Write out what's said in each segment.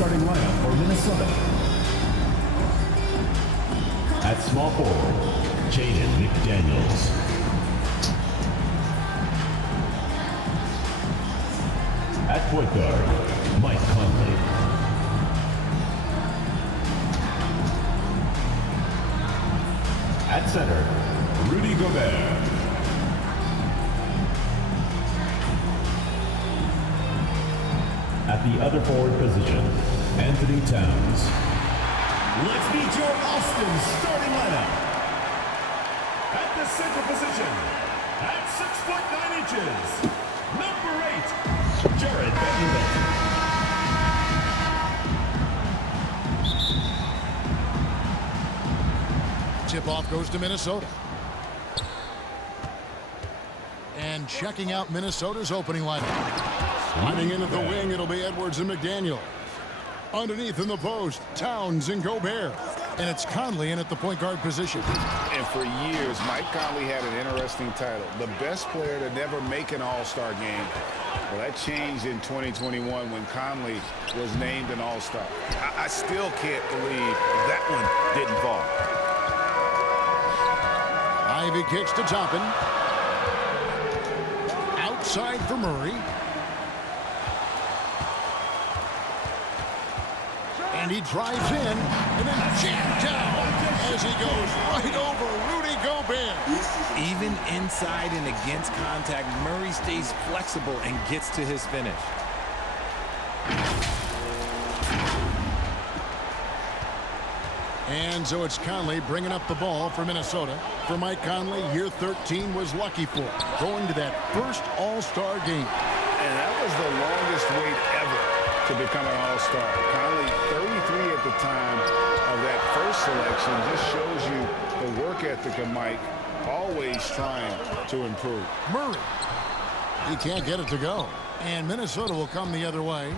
starting lineup for Minnesota. At small forward, Jaden McDaniels. At point guard, Mike Conley. At center, Rudy Gobert. At the other forward position, Anthony Towns. Let's meet your Austin starting lineup. At the center position, at 6'9" number 8, Jared Vanderbilt. Tip-off goes to Minnesota. And checking out Minnesota's opening lineup. Sliding in at the wing, it'll be Edwards and McDaniel. Underneath in the post, Towns and Gobert. And it's Conley in at the point guard position. And for years, Mike Conley had an interesting title. The best player to never make an All-Star game. Well, that changed in 2021 when Conley was named an All-Star. I still can't believe that one didn't fall. Ivy kicks to Toppin. Outside for Murray. And he drives in and then jammed down as he goes right over Rudy Gobert. Even inside and against contact, Murray stays flexible and gets to his finish. And so it's Conley bringing up the ball for Minnesota. For Mike Conley, year 13 was lucky for him, going to that first All-Star game. And that was the longest wait ever to become an All-Star. Conley, 33 at the time of that first selection, just shows you the work ethic of Mike, always trying to improve. Murray, he can't get it to go. And Minnesota will come the other way.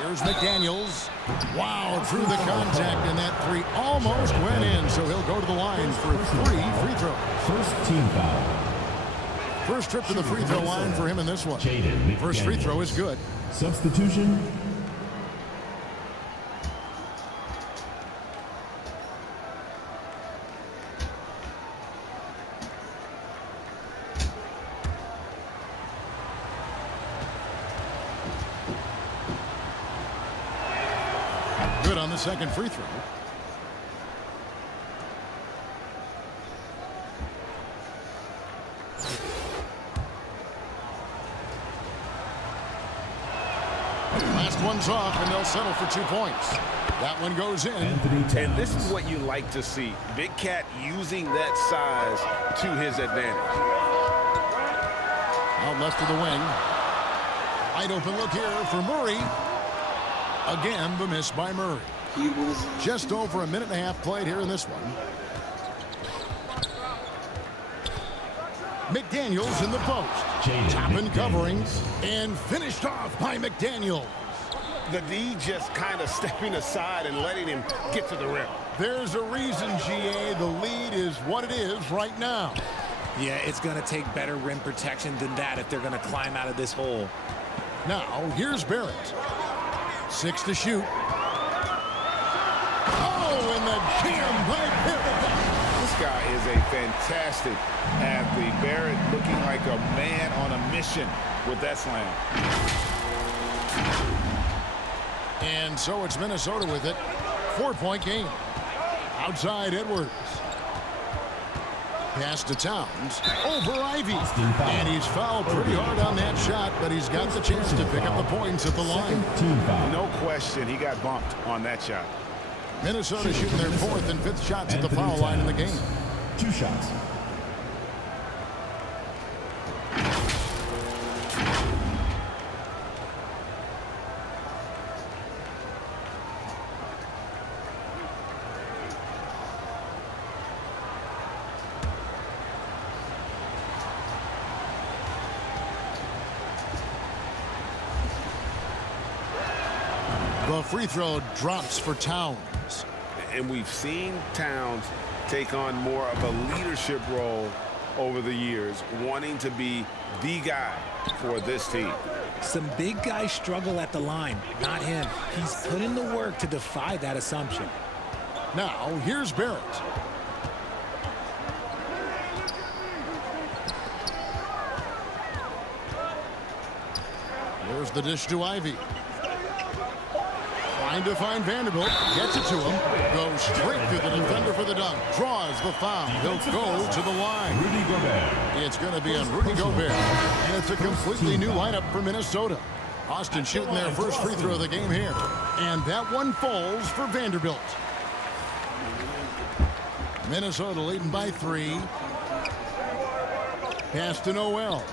Here's McDaniels. Wow, through the contact, and that three almost went in, so he'll go to the line for 3 free throws. First team foul. First trip to the free throw line for him in this one. First free throw is good. Substitution. Good on the second free throw. Last one's off, and they'll settle for 2 points. That one goes in. And this is what you like to see. Big Cat using that size to his advantage. Out left of the wing. Wide open look here for Murray. Again, the miss by Murray. Just over a minute and a half played here in this one. McDaniels in the post. Toppin covering. And finished off by McDaniels. The D just kind of stepping aside and letting him get to the rim. There's a reason, GA, the lead is what it is right now. Yeah, it's going to take better rim protection than that if they're going to climb out of this hole. Now, here's Barrett. 6 to shoot. Oh, and the jam by Barrett. This guy is a fantastic athlete. Barrett looking like a man on a mission with that slam. And so it's Minnesota with it. 4-point game. Outside Edwards. Pass to Towns. Over Ivy. And he's fouled pretty hard on that shot, but he's got the chance to pick up the points at the line. No question, he got bumped on that shot. Minnesota shooting their 4th and 5th shots at the foul line in the game. 2 shots. The free throw drops for Towns. And we've seen Towns take on more of a leadership role over the years, wanting to be the guy for this team. Some big guys struggle at the line, not him. He's put in the work to defy that assumption. Now, here's Barrett. There's the dish to Ivy. Trying to find Vanderbilt. Gets it to him. Goes straight through the defender for the dunk. Draws the foul. He'll go to the line. Rudy Gobert. It's going to be on Rudy Gobert. And it's a completely new lineup for Minnesota. Austin shooting their first free throw of the game here. And that one falls for Vanderbilt. Minnesota leading by 3. Pass to Noel.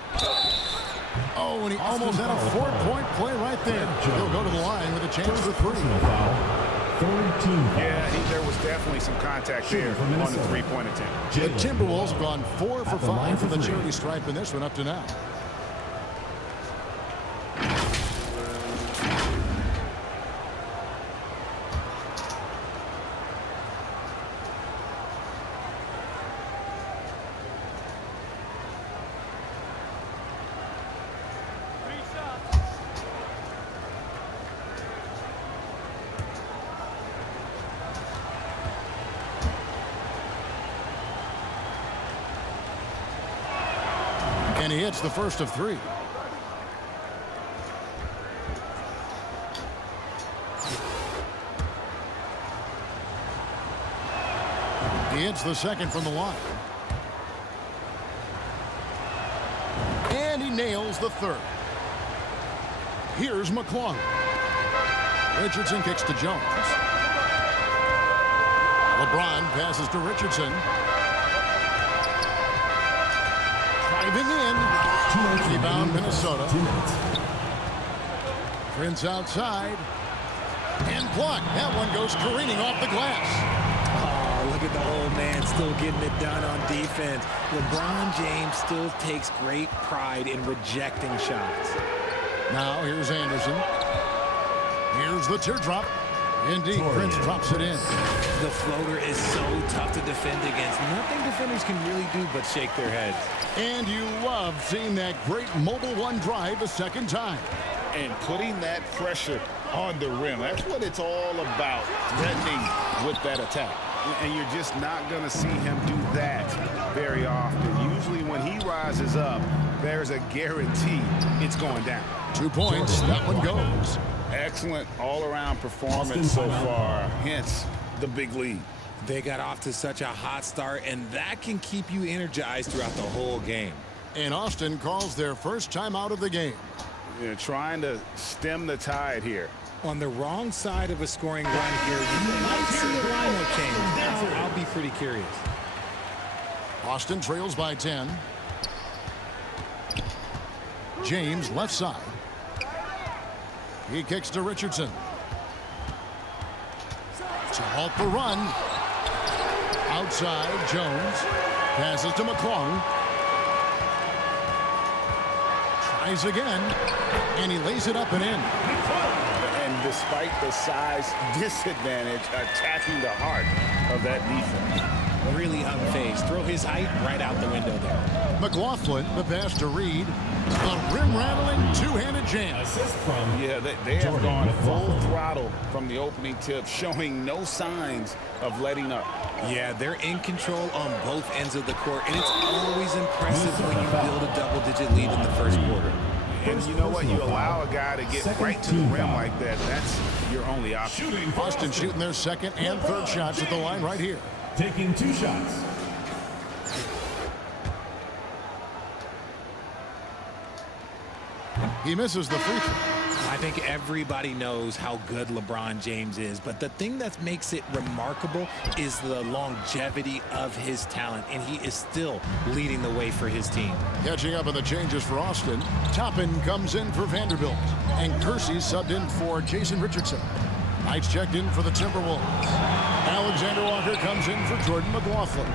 Oh, and he almost had a 4-point play right there. He'll go to the line with a chance for 3. Third team foul. Yeah, there was definitely some contact there on the three-point attempt. The Timberwolves have gone 4 for 5 from the charity stripe in this one up to now. And he hits the first of 3. He hits the second from the line. And he nails the third. Here's McClung. Richardson kicks to Jones. LeBron passes to Richardson. Driving in. Rebound Minnesota. Prince outside. And blocked. That one goes careening off the glass. Oh, look at the old man still getting it done on defense. LeBron James still takes great pride in rejecting shots. Now here's Anderson. Here's the teardrop. Indeed, Prince drops it in. The floater is so tough to defend against. Nothing defenders can really do but shake their heads. And you love seeing that great mobile one drive a second time. And putting that pressure on the rim. That's what it's all about, threatening with that attack. And you're just not going to see him do that very often. Usually when he rises up, there's a guarantee it's going down. 2 points. That one goes. Excellent all-around performance so far, hence the big lead. They got off to such a hot start, and that can keep you energized throughout the whole game. And Austin calls their first time out of the game. You're trying to stem the tide here. On the wrong side of a scoring run here, you might see a lineup change. I'll be pretty curious. Austin trails by 10. James left side. He kicks to Richardson. To halt the run. Outside, Jones. Passes to McClung. Tries again. And he lays it up and in. And despite the size disadvantage, attacking the heart of that defense. Really unfazed. Throw his height right out the window there. McLaughlin, the pass to Reed. The rim-rattling two-handed jam. Assist from Yeah, they have gone full throttle from the opening tip, showing no signs of letting up. Yeah, they're in control on both ends of the court, and it's always impressive when you build a double-digit lead in the first quarter. And you know what? You allow a guy to get right to the rim like that. That's your only option. Austin shooting their second and third shots at the line right here. taking 2 shots. He misses the free throw. I think everybody knows how good LeBron James is, but the thing that makes it remarkable is the longevity of his talent, and he is still leading the way for his team. Catching up on the changes for Austin. Toppin comes in for Vanderbilt, and Kersey subbed in for Jason Richardson. Knights checked in for the Timberwolves. Alexander Walker comes in for Jordan McLaughlin.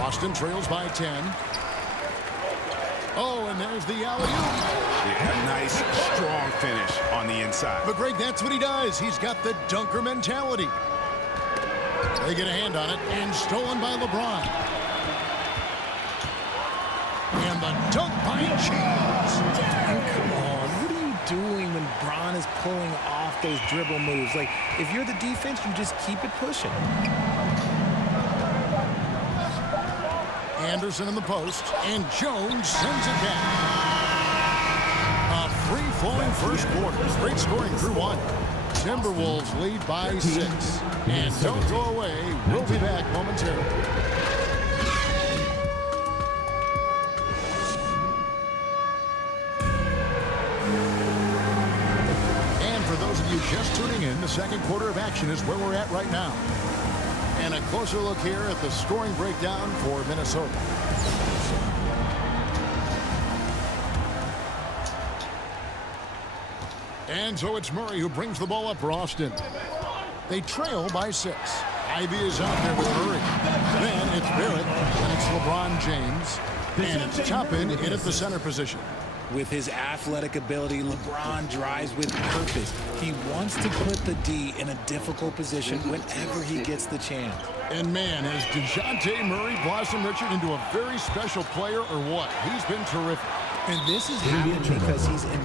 Austin trails by 10. Oh, and there's the alley-oop. Yeah, a nice, strong finish on the inside. But Greg, that's what he does. He's got the dunker mentality. They get a hand on it, and stolen by LeBron. And And the dunk by James. Come on, what are you doing when Bron is pulling off those dribble moves? Like, if you're the defense, you just keep it pushing. Anderson in the post, and Jones sends it back. A free-flowing first quarter. Great scoring through one. Timberwolves lead by 6. And don't go away. We'll be back momentarily. And for those of you just tuning in, the second quarter of action is where we're at right now. And a closer look here at the scoring breakdown for Minnesota. And so it's Murray who brings the ball up for Austin. They trail by 6. Ivy is out there with Murray. Then it's Barrett, and it's LeBron James. And it's Toppin in at the center position. With his athletic ability, LeBron drives with purpose. He wants to put the D in a difficult position whenever he gets the chance. And man, has DeJounte Murray blossomed Richard into a very special player or what? He's been terrific. And this is happening because he's in...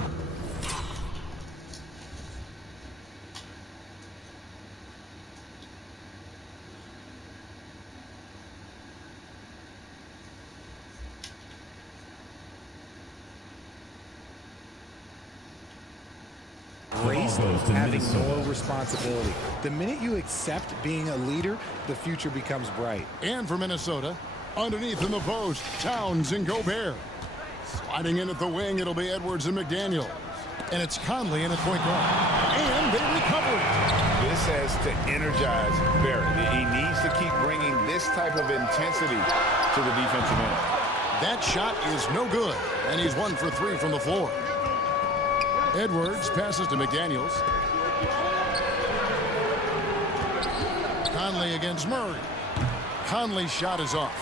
having more responsibility. The minute you accept being a leader, the future becomes bright. And for Minnesota, underneath in the post, Towns and Gobert. Sliding in at the wing, it'll be Edwards and McDaniel. And it's Conley in at point guard. And they recover it. This has to energize Barrett. He needs to keep bringing this type of intensity to the defensive end. That shot is no good, and he's 1 for 3 from the floor. Edwards passes to McDaniels. Conley against Murray. Conley's shot is off.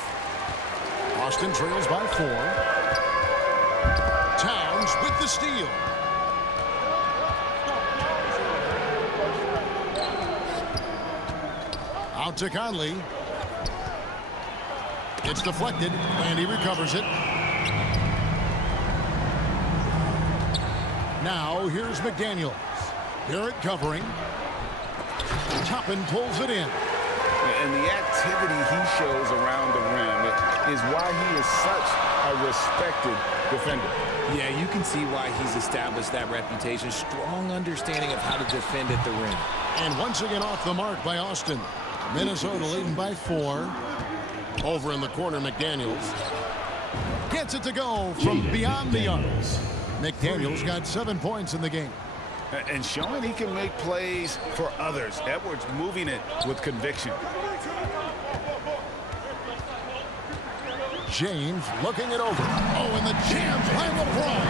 Austin trails by 4. Towns with the steal. Out to Conley. It's deflected, and he recovers it. Now, here's McDaniels. Barrett covering. Toppin pulls it in. And the activity he shows around the rim is why he is such a respected defender. Yeah, you can see why he's established that reputation. Strong understanding of how to defend at the rim. And once again off the mark by Austin. Minnesota leading by 4. Over in the corner, McDaniels. Gets it to go from beyond the arc. McDaniels got 7 points in the game. And showing he can make plays for others. Edwards moving it with conviction. James looking it over. Oh, and the jam by LeBron.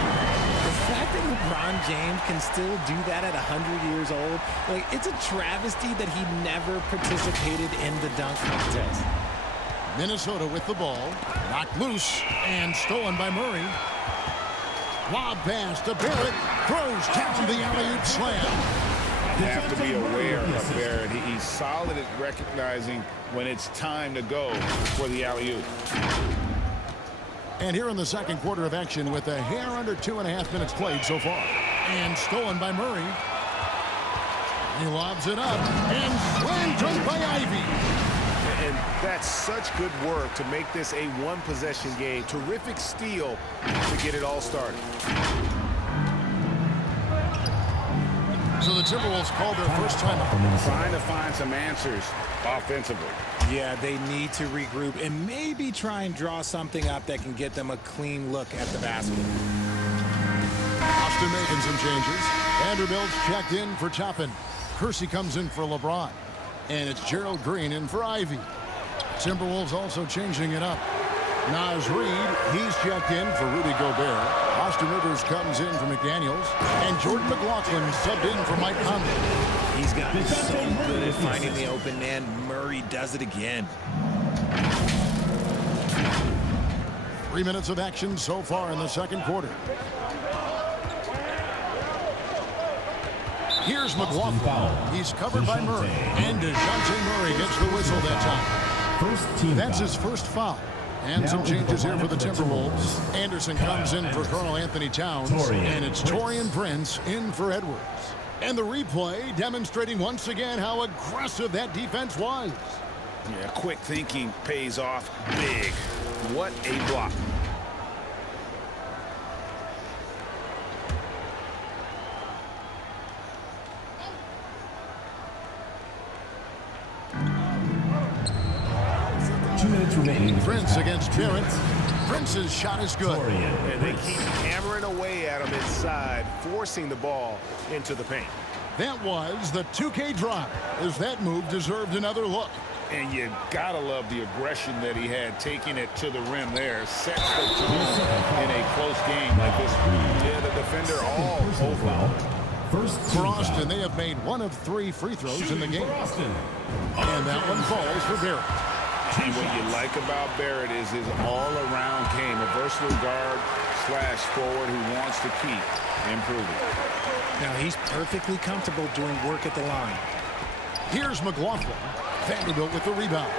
The fact that LeBron James can still do that at 100 years old, like, it's a travesty that he never participated in the dunk contest. Minnesota with the ball. Knocked loose and stolen by Murray. Lob pass to Barrett. Throws down the alley-oop slam. You have to be aware of Barrett. He's solid at recognizing when it's time to go for the alley-oop. And here in the second quarter of action with a hair under 2.5 minutes played so far. And stolen by Murray. He lobs it up. And slam dunk by Ivy. And that's such good work to make this a one-possession game. Terrific steal to get it all started. So the Timberwolves called their first timeout. Trying to find some answers offensively. Yeah, they need to regroup and maybe try and draw something up that can get them a clean look at the basket. Austin making some changes. Vanderbilt's checked in for Toppin. Kersey comes in for LeBron. And it's Gerald Green in for Ivy. Timberwolves also changing it up. Naz Reid, he's checked in for Rudy Gobert. Austin Rivers comes in for McDaniels. And Jordan McLaughlin subbed in for Mike Conley. He's gotten so good at finding the open man. Murray does it again. 3 minutes of action so far in the second quarter. Here's McLaughlin. He's covered by Murray. And DeJounte Murray gets the whistle that time. First team That's foul. his first foul. And some Now changes here for the into the lineup Timberwolves. for the Anderson comes in for Anderson. Karl Anthony Towns. Taurean And it's Prince. Taurean Prince in for Edwards. And the replay demonstrating once again how aggressive that defense was. Yeah, quick thinking pays off big. What a block. Two minutes remaining. Prince against Barrett. Prince's shot is good. Taurean And they Prince. keep hammering away at him inside, forcing the ball into the paint. That was the 2K drive, as that move deserved another look. And you gotta love the aggression that he had, taking it to the rim there. Sets the tone in a close game like this. Yeah, the defender all Personal over. foul. First For team Austin, foul. they have made 1 of 3 free throws in the Shooting game. for Austin. And that one falls for Barrett. And what you like about Barrett is his all-around game, a versatile guard / forward who wants to keep improving. Now, he's perfectly comfortable doing work at the line. Here's McLaughlin. Vanderbilt with the rebound.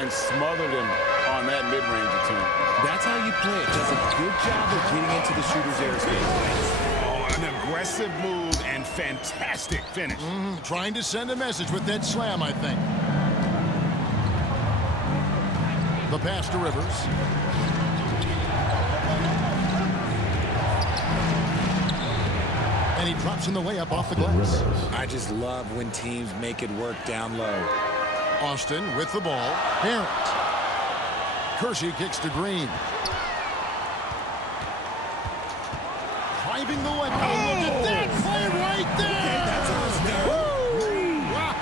And smothered him on that mid-range attempt. That's how you play it. Does a good job of getting into the shooter's airspace. Oh, an aggressive move and fantastic finish. Trying to send a message with that slam, I think. The pass to Rivers. And he drops in the layup off the glass. I just love when teams make it work down low. Austin with the ball. Barrett. Kersey kicks to Green. Driving the way. Oh, look at that play right there. Woo! Wow.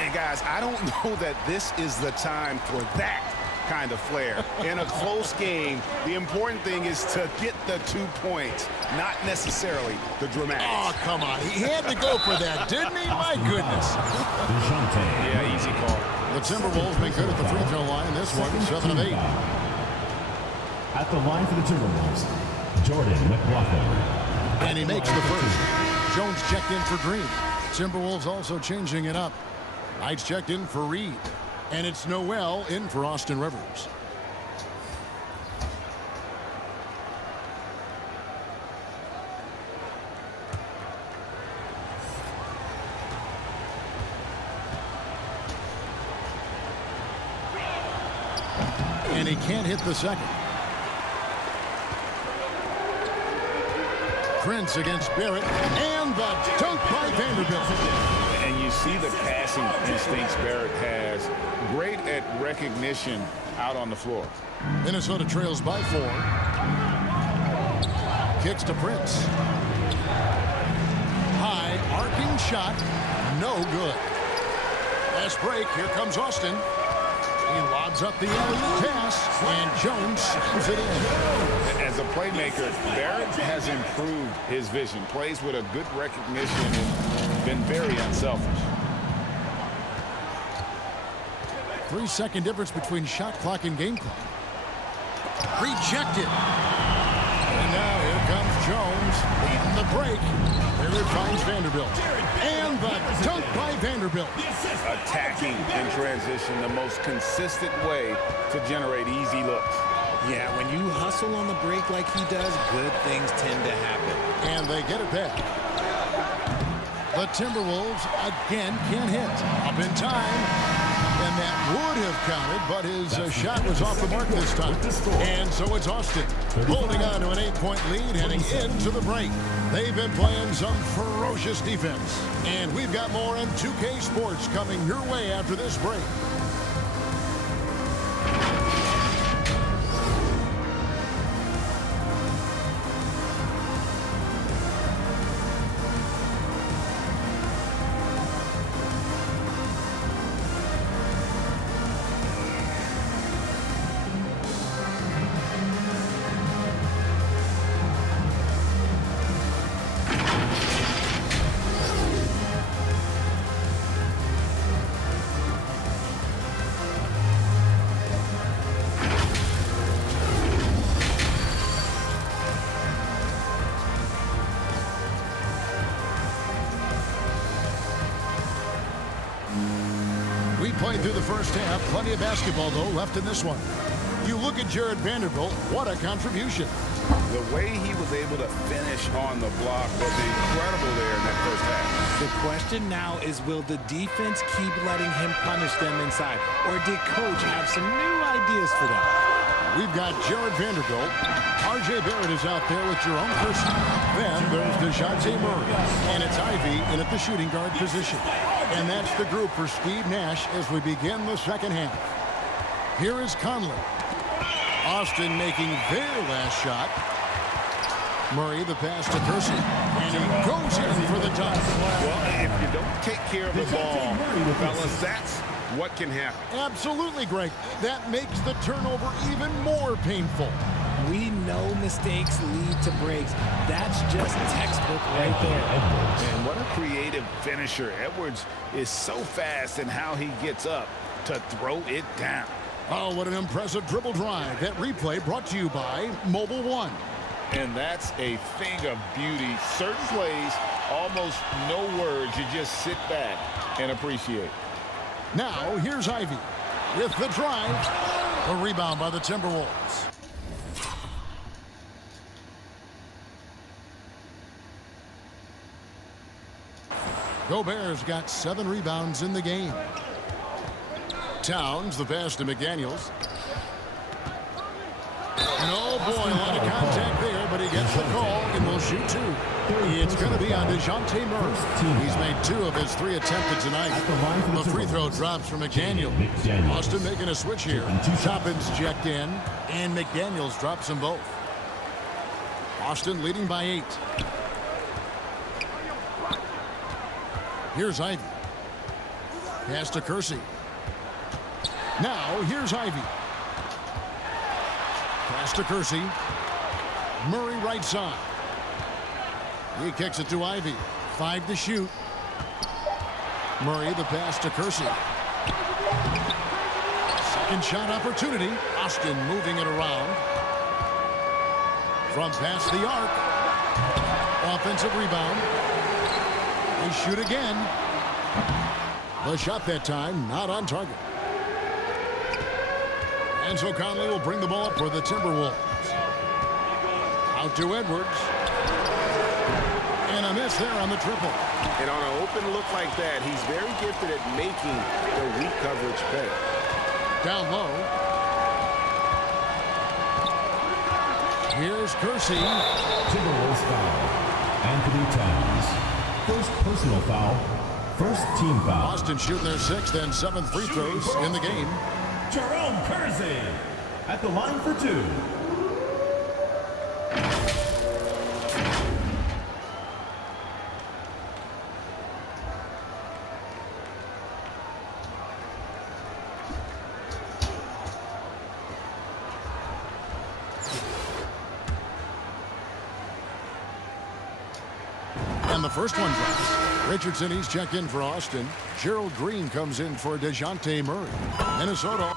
And guys, I don't know that this is the time for that kind of flair. In a close game, the important thing is to get the 2 points, not necessarily the dramatics. Oh, come on. He had to go for that, didn't he? My goodness. DeJounte. Yeah, easy call. The Timberwolves been good at the free throw line. This one, 7 of 8. At the line for the Timberwolves, Jordan McLaughlin. And he makes the first. Jones checked in for Green. Timberwolves also changing it up. Knights checked in for Reed. And it's Noel in for Austin Rivers. And he can't hit the second. Prince against Barrett. And the dunk by Vanderbilt. And you see the passing instincts Barrett has. Great at recognition out on the floor. Minnesota trails by 4. Kicks to Prince. High, arcing shot. No good. Last break. Here comes Austin. He lobs up the alley-oop pass, and Jones slams it in. As a playmaker, Barrett has improved his vision. Plays with a good recognition and been very unselfish. 3-second difference between shot clock and game clock. Rejected. And now here comes Jones leading the break. There it finds Vanderbilt. And the dunk by Vanderbilt. Attacking in transition, the most consistent way to generate easy looks. Yeah, when you hustle on the break like he does, good things tend to happen. And they get it back. The Timberwolves again can't hit. Up in time. And that would have counted, but his shot was off the mark this time. And so it's Austin holding on to an 8-point lead heading into the break. They've been playing some ferocious defense. And we've got more on 2K Sports coming your way after this break. Played through the first half. Plenty of basketball, though, left in this one. You look at Jared Vanderbilt. What a contribution. The way he was able to finish on the block was incredible there in that first half. The question now is, will the defense keep letting him punish them inside? Or did Coach have some new ideas for them? We've got Jared Vanderbilt. R.J. Barrett is out there with Jerome Kersey. Then there's DeJounte Murray. And it's Ivy in at the shooting guard position. And that's the group for Steve Nash as we begin the second half. Here is Conley. Austin making their last shot. Murray, the pass to Kersey. And he goes in for the touch. Well, if you don't take care of the ball, fellas, that's what can happen. Absolutely, Greg. That makes the turnover even more painful. We know mistakes lead to breaks. That's just textbook right there. And what a creative finisher. Edwards is so fast in how he gets up to throw it down. Oh, what an impressive dribble drive. That replay brought to you by Mobile One. And that's a thing of beauty. Certain plays, almost no words. You just sit back and appreciate. Now, here's Ivy with the drive. A rebound by the Timberwolves. Gobert's got 7 rebounds in the game. Towns, the pass to McDaniels. And oh boy, a lot of contact there, but he gets the call and will shoot 2. It's going to be on DeJounte Murray. He's made 2 of his 3 attempted tonight. The free throw drops from McDaniel. Austin making a switch here. Toppin's checked in, and McDaniels drops them both. Austin leading by 8. Here's Ivy. Pass to Kersey. Now, here's Ivy. Pass to Kersey. Murray right side. He kicks it to Ivy. 5 to shoot. Murray the pass to Kersey. Second shot opportunity. Austin moving it around. From past the arc. Offensive rebound. They shoot again. The shot that time not on target. And so Conley will bring the ball up for the Timberwolves. Out to Edwards. And a miss there on the triple. And on an open look like that, he's very gifted at making the weak coverage pay. Down low. Here's Kersey. Timberwolves foul. Anthony Towns. First personal foul. First team foul. Austin shooting their 6th and 7th free throws in the game. Jerome Kersey at the line for 2. And the first one drops. Richardson, he's checked in for Austin. Gerald Green comes in for DeJounte Murray. Minnesota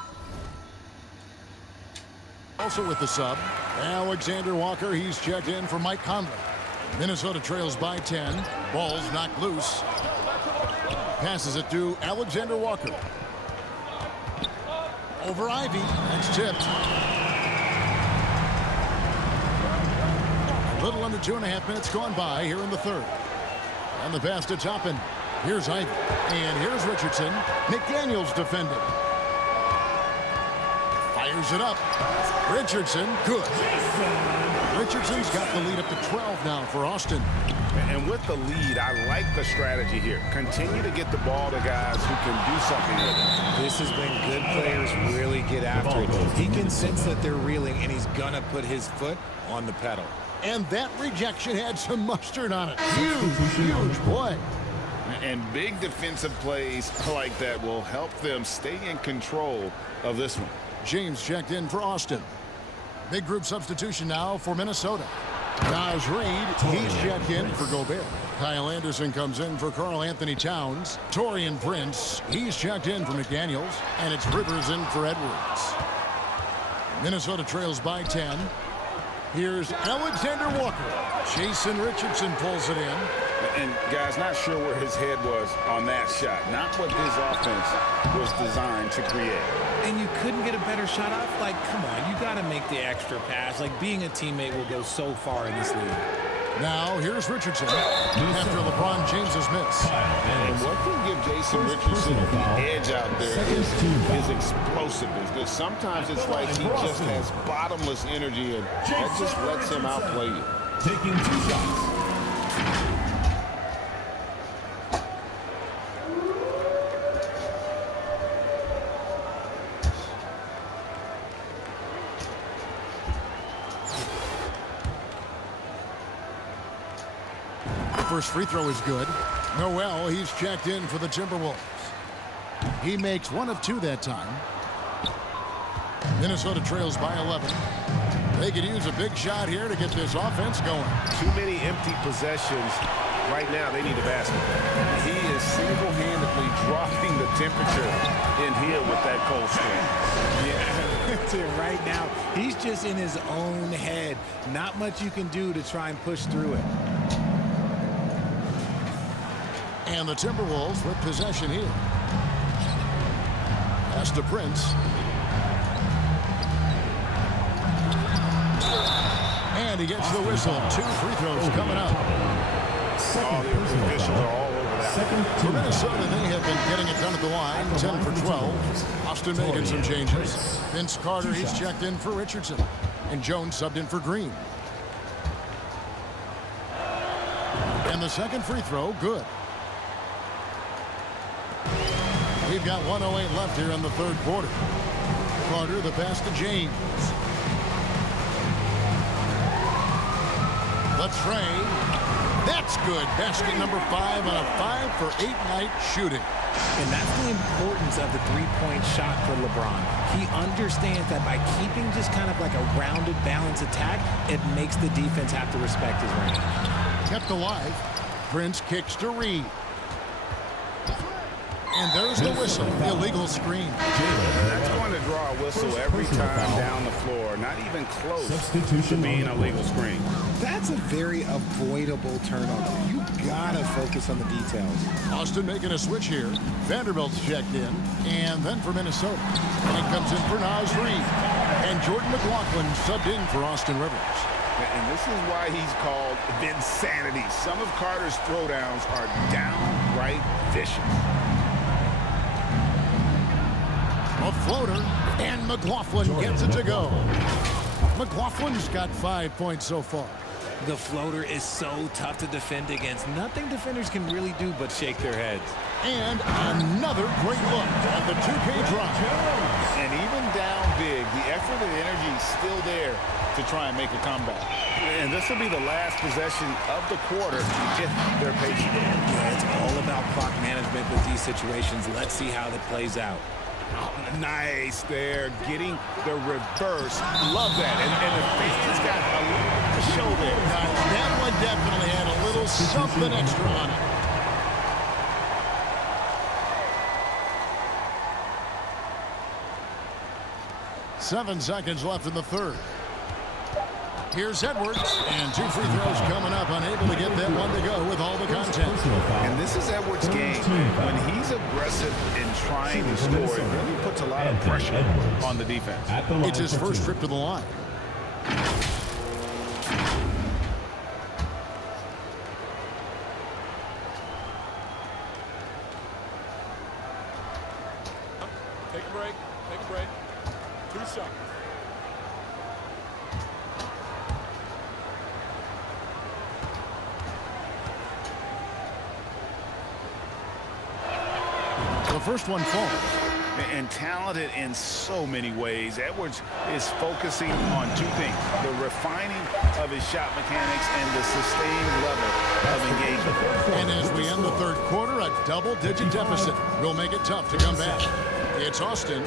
also with the sub. Alexander Walker, he's checked in for Mike Conley. Minnesota trails by 10. Ball's knocked loose. Passes it to Alexander Walker. Over Ivy. That's tipped. A little under 2.5 minutes gone by here in the third. And the pass to Toppin. Here's Ivy. And here's Richardson. McDaniels defending. Fires it up. Richardson, good. Richardson's got the lead up to 12 now for Austin. And with the lead, I like the strategy here. Continue to get the ball to guys who can do something with it. This is when good players really get after it. He can sense that they're reeling, and he's going to put his foot on the pedal. And that rejection had some mustard on it. Huge play. And big defensive plays like that will help them stay in control of this one. James checked in for Austin. Big group substitution now for Minnesota. Naz Reid, he's checked in for Gobert. Kyle Anderson comes in for Karl Anthony Towns. Taurean Prince, he's checked in for McDaniels. And it's Rivers in for Edwards. Minnesota trails by 10. Here's Alexander Walker. Jason Richardson pulls it in. And, guys, not sure where his head was on that shot. Not what his offense was designed to create. And you couldn't get a better shot off? Like, come on, you got to make the extra pass. Like, being a teammate will go so far in this league. Now, here's Richardson after LeBron James's miss. And what can give Jason Richardson the edge out there is his explosiveness. That sometimes it's like he just has bottomless energy, and that just lets him outplay you. Taking 2 shots. First free throw is good. Noel, he's checked in for the Timberwolves. He makes 1 of 2 that time. Minnesota trails by 11. They could use a big shot here to get this offense going. Too many empty possessions. Right now, they need a basket. He is single-handedly dropping the temperature in here with that cold stream. Yeah, right now, he's just in his own head. Not much you can do to try and push through it. And the Timberwolves with possession here. Pass to Prince. And he gets the whistle. 2 free throws coming up. The officials are all over that. For Minnesota, they have been getting it done at the line. 10 for 12. Austin making some changes. Vince Carter, he's checked in for Richardson. And Jones subbed in for Green. And the second free throw, good. We've got 1:08 left here in the third quarter. Carter, the pass to James. The tray. That's good. Basket number 5 on a 5 for 8 night shooting. And that's the importance of the three-point shot for LeBron. He understands that by keeping just kind of like a rounded, balanced attack, it makes the defense have to respect his range. Kept alive. Prince kicks to Reed. And there's the whistle. Illegal screen. That's going to draw a whistle every time down the floor. Not even close to being a legal screen. That's a very avoidable turnover. You gotta focus on the details. Austin making a switch here. Vanderbilt's checked in. And then for Minnesota. And comes in for Naz Reid. And Jordan McLaughlin subbed in for Austin Rivers. And this is why he's called Vinsanity. Some of Carter's throwdowns are downright vicious. A floater, and McLaughlin gets it to go. McLaughlin's got 5 points so far. The floater is so tough to defend against. Nothing defenders can really do but shake their heads. And another great look at the 2K drop. And even down big, the effort and energy is still there to try and make a comeback. And this will be the last possession of the quarter if they're patient. Yeah, it's all about clock management with these situations. Let's see how that plays out. Nice there, getting the reverse. Love that. And the fans got a little to show there. That one definitely had a little something extra on it. Seven seconds left in the third. Here's Edwards, and 2 free throws coming up, unable to get that one to go with all the content. And this is Edwards' game. When he's aggressive in trying to score, it really puts a lot of pressure on the defense. It's his first trip to the line. Take a break. Take a break. 2 shots. The first one falls. And talented in so many ways. Edwards is focusing on 2 things: the refining of his shot mechanics and the sustained level of engagement. And as we end the third quarter, a double-digit deficit will make it tough to come back. It's Austin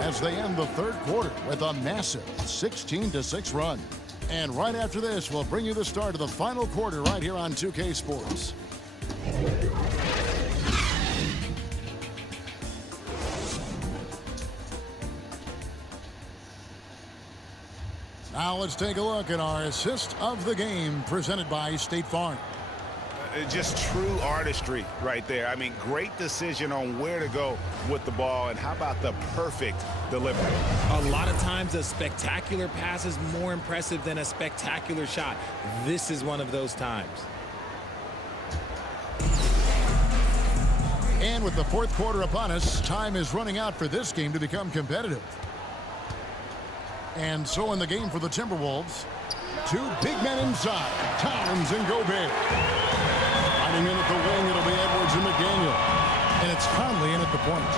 as they end the third quarter with a massive 16-6 run. And right after this, we'll bring you the start of the final quarter right here on 2K Sports. Now let's take a look at our assist of the game presented by State Farm. Just true artistry right there. I mean, great decision on where to go with the ball, and how about the perfect delivery? A lot of times a spectacular pass is more impressive than a spectacular shot. This is one of those times. And with the fourth quarter upon us, time is running out for this game to become competitive. And so in the game for the Timberwolves, two big men inside, Towns and Gobert. Fighting in at the wing, it'll be Edwards and McDaniel. And it's Conley in at the point.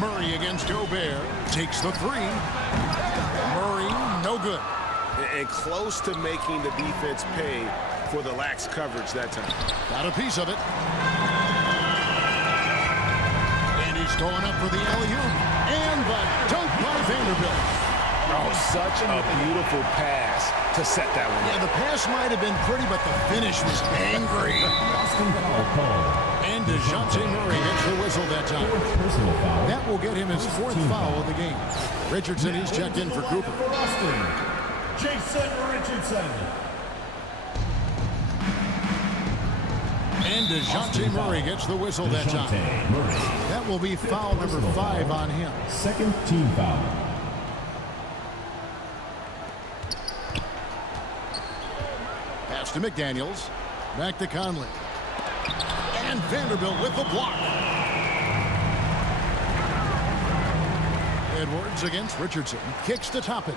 Murray against Gobert. Takes the three. Murray, no good. And close to making the defense pay for the lax coverage that time. Got a piece of it. And he's going up for the alley-oop. And the dunk by Vanderbilt. Oh, such a beautiful pass to set that one. Yeah, the pass might have been pretty, but the finish was angry. Boston foul call. And DeJounte Murray gets the whistle that time. Personal foul. That will get him his fourth foul of the game. Richardson is checked in for Cooper. For Boston, Jason Richardson. And DeJounte Murray gets the whistle that time. DeJounte Murray. That will be foul number 5 on him. Second team foul. Pass to McDaniels. Back to Conley. And Vanderbilt with the block. Edwards against Richardson. Kicks to top it.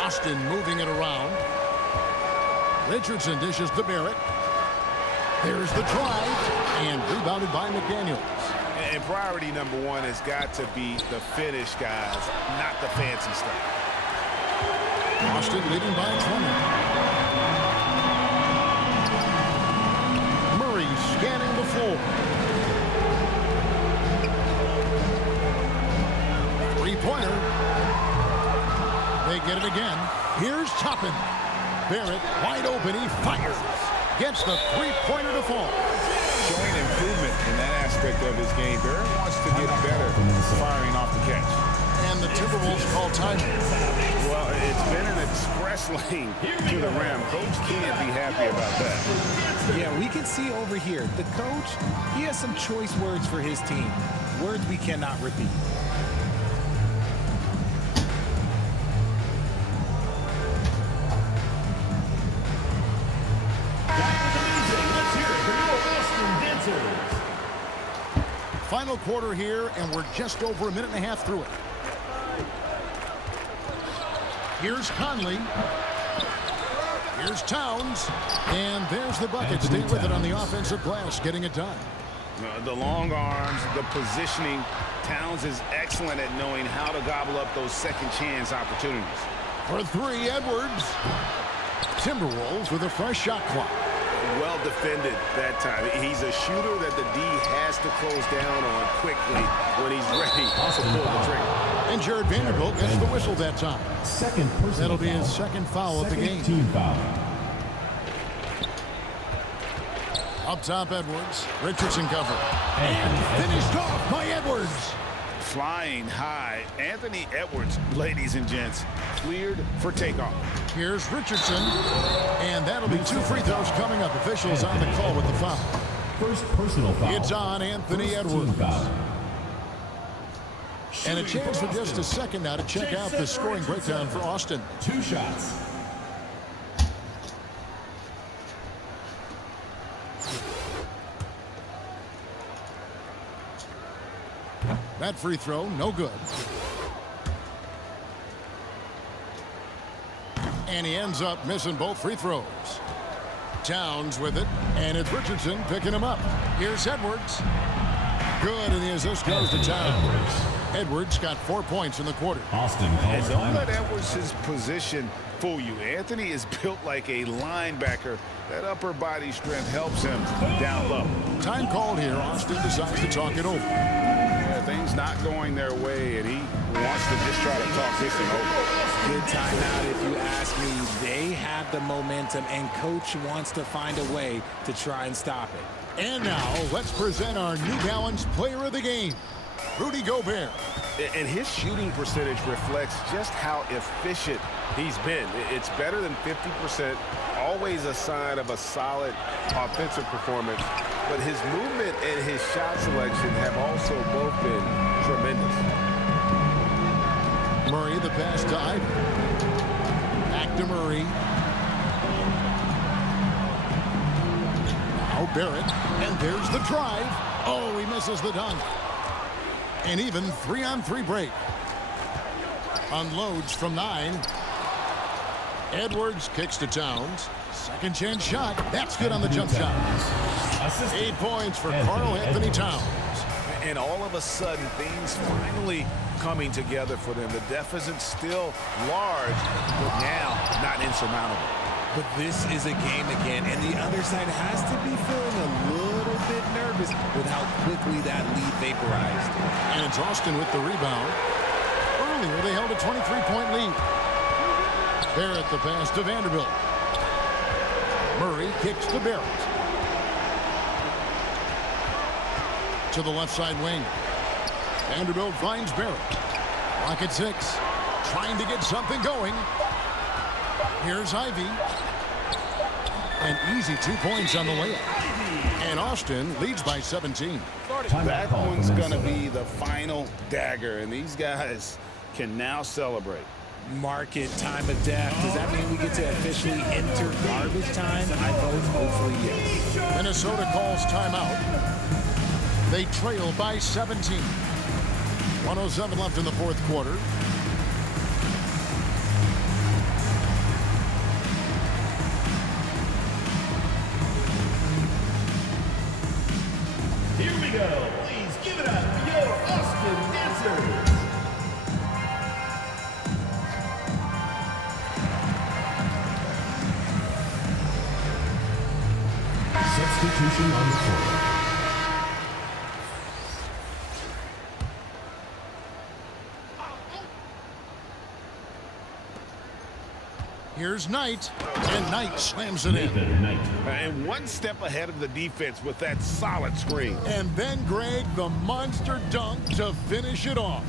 Austin moving it around. Richardson dishes to Barrett. There's the drive. And rebounded by McDaniels. And priority number one has got to be the finish, guys, not the fancy stuff. Austin leading by 20. Murray scanning the floor. Three-pointer. They get it again. Here's Toppin. Barrett wide open. He fires. Gets the three-pointer to fall. Showing improvement in that aspect of his game. Barrett wants to get better firing off the catch. And the Timberwolves call time. Well, it's been an express lane to the rim. Coach can't be happy about that. Yeah, we can see over here, the coach, he has some choice words for his team. Words we cannot repeat. Let's hear it for your Boston Dancers. Final quarter here, and we're just over a minute and a half through it. Here's Conley. Here's Towns. And there's the bucket. Stay with it on the offensive glass, getting it done. The long arms, the positioning. Towns is excellent at knowing how to gobble up those second chance opportunities. For three, Edwards. Timberwolves with a fresh shot clock. Well defended that time. He's a shooter that the D has to close down on quickly when he's ready to pull the trigger. And Jared Vanderbilt gets the whistle that time. Second personal That'll be foul. his second foul of the game. Team foul. Up top, Edwards. Richardson cover. And finished off by Edwards. Flying high, Anthony Edwards, ladies and gents, cleared for takeoff. Here's Richardson. And that'll be 2 free throws coming up. Officials on the call with the foul. First personal foul. It's on Anthony First Edwards. team foul. And a chance for just a second now to check out the scoring breakdown for Austin. 2 shots. That free throw, no good. And he ends up missing both free throws. Towns with it, and it's Richardson picking him up. Here's Edwards. Good, and the assist goes to Towns. Edwards got 4 points in the quarter. Austin And calls don't time. let Edwards' position fool you. Anthony is built like a linebacker. That upper body strength helps him down low. Time called here. Austin decides to talk it over. Yeah, things not going their way, and he wants to just try to talk this thing over. Good timeout if you ask me. They have the momentum, and coach wants to find a way to try and stop it. And now, let's present our New Balance Player of the Game. Rudy Gobert. And his shooting percentage reflects just how efficient he's been. It's better than 50%, always a sign of a solid offensive performance. But his movement and his shot selection have also both been tremendous. Murray, the pass to Ivy. Back to Murray. Now Barrett. And there's the drive. Oh, he misses the dunk. An even 3-on-3 break. Unloads from 9. Edwards kicks to Towns. Second chance shot. That's good on the jump shot. 8 points for Karl Anthony Towns. And all of a sudden, things finally coming together for them. The deficit's still large, but now not insurmountable. But this is a game again, and the other side has to be feeling a little bit nervous with how quickly that lead vaporized. And it's Austin with the rebound. Earlier, they held a 23-point lead. Barrett the pass to Vanderbilt. Murray kicks to Barrett. To the left side wing. Vanderbilt finds Barrett. Clock at 6. Trying to get something going. Here's Ivy. An easy 2 points on the layup. And Austin leads by 17. That one's going to be the final dagger, and these guys can now celebrate. Mark it time of death. Does that mean we get to officially enter garbage time? I vote hopefully yes. Minnesota calls timeout. They trail by 17. 1:07 left in the fourth quarter. Here we go. Please give it up for your Austin Dancers. Substitution on the court. Here's Knight, and Knight slams it in. And one step ahead of the defense with that solid screen. And then Greg, the monster dunk to finish it off.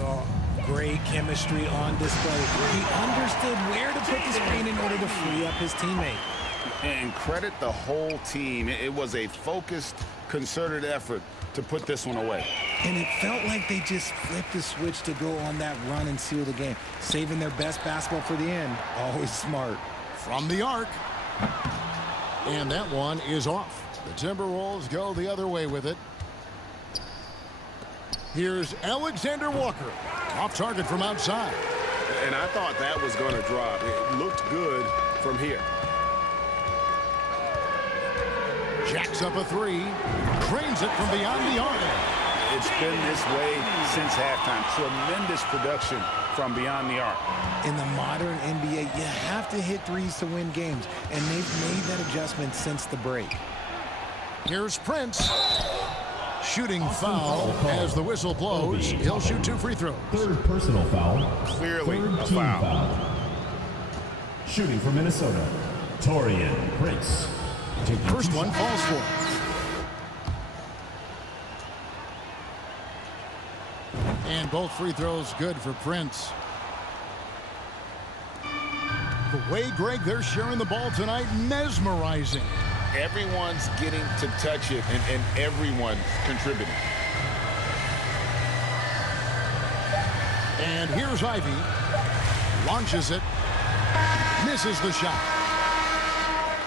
Oh, great chemistry on display. He understood where to put the screen in order to free up his teammate. And credit the whole team. It was a focused, concerted effort to put this one away. And it felt like they just flipped the switch to go on that run and seal the game, saving their best basketball for the end. Always smart. From the arc. And that one is off. The Timberwolves go the other way with it. Here's Alexander Walker. Off target from outside. And I thought that was going to drop. It looked good from here. Jacks up a 3. Drains it from beyond the arc. It's been this way since halftime. Tremendous production from beyond the arc. In the modern NBA, you have to hit threes to win games, and they've made that adjustment since the break. Here's Prince. Shooting foul as the whistle blows. He'll shoot 2 free throws. Third personal foul. Clearly Third a team foul. Shooting for Minnesota, Taurean Prince. First one falls for. And both free throws good for Prince. The way, Greg, they're sharing the ball tonight, mesmerizing. Everyone's getting to touch it, and everyone's contributing. And here's Ivy. Launches it. Misses the shot.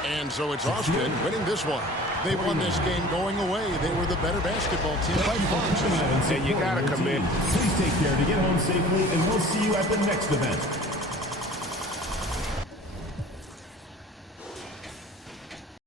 And so it's Austin winning this one. They won this game going away. They were the better basketball team by far. And you got to commit. Please take care to get home safely, and we'll see you at the next event.